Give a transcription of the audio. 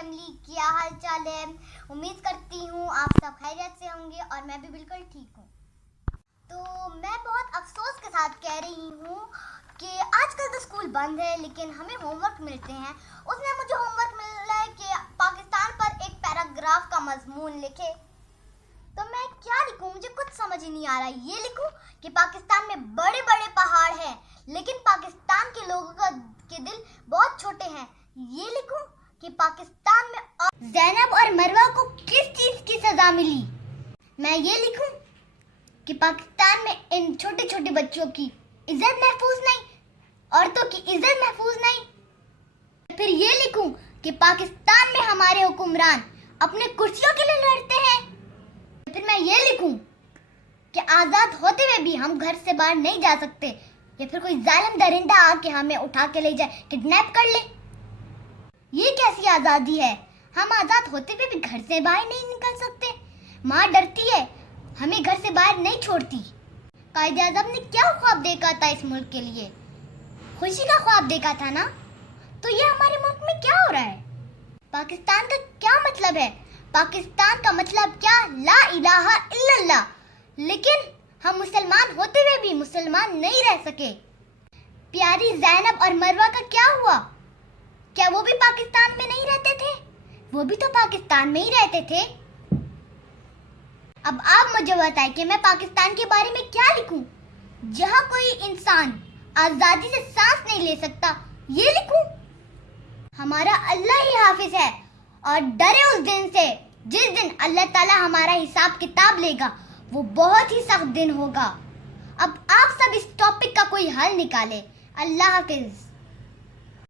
Family, क्या हाल चाल है। उम्मीद करती हूँ आप सब खैरियत से होंगे और मैं भी बिल्कुल ठीक हूँ। तो मैं बहुत अफसोस के साथ कह रही हूँ कि आजकल तो स्कूल बंद है, लेकिन हमें होमवर्क मिलते हैं। उसमें मुझे होमवर्क मिल रहा है कि पाकिस्तान पर एक पैराग्राफ का मजमून लिखे। तो मैं क्या लिखूं, मुझे कुछ समझ ही नहीं आ रहा। ये लिखूं कि पाकिस्तान में बड़े बड़े पहाड़ हैं, लेकिन पाकिस्तान के लोगों के दिल बहुत छोटे हैं। ये लिखूं कि पाकिस्तान में ज़ैनब और मरवा को किस चीज की सजा मिली। मैं ये लिखूं कि पाकिस्तान में इन छोटे छोटे बच्चों की इज्जत महफूज नहीं, औरतों की इज्जत महफूज नहीं। फिर ये लिखूं कि पाकिस्तान में हमारे हुक्मरान अपने कुर्सियों के लिए लड़ते हैं। फिर मैं ये लिखूं कि आज़ाद होते हुए भी हम घर से बाहर नहीं जा सकते, या फिर कोई जालिम दरिंदा आके हमें उठा के ले जाए, किडनैप कर ले। ये कैसी आज़ादी है? हम आज़ाद होते हुए भी घर से बाहर नहीं निकल सकते। माँ डरती है, हमें घर से बाहर नहीं छोड़ती। कायदे आज़म ने क्या ख्वाब देखा था इस मुल्क के लिए? खुशी का ख्वाब देखा था ना। तो ये हमारे मुल्क में क्या हो रहा है? पाकिस्तान का क्या मतलब है? पाकिस्तान का मतलब क्या? ला इलाहा इल्लल्लाह। लेकिन हम मुसलमान होते हुए भी मुसलमान नहीं रह सके। प्यारी ज़ैनब और मरवा का क्या हुआ? क्या वो भी पाकिस्तान में नहीं रहते थे? वो भी तो पाकिस्तान में ही रहते थे। अब आप मुझे बताएं कि मैं पाकिस्तान के बारे में क्या लिखूं? जहां कोई इंसान आजादी से सांस नहीं ले सकता, ये लिखूं? हमारा अल्लाह ही हाफिज है, और डरे उस दिन से जिस दिन अल्लाह ताला हमारा हिसाब किताब लेगा। वो बहुत ही सख्त दिन होगा। अब आप सब इस टॉपिक का कोई हल निकालें। अल्लाह हाफिज।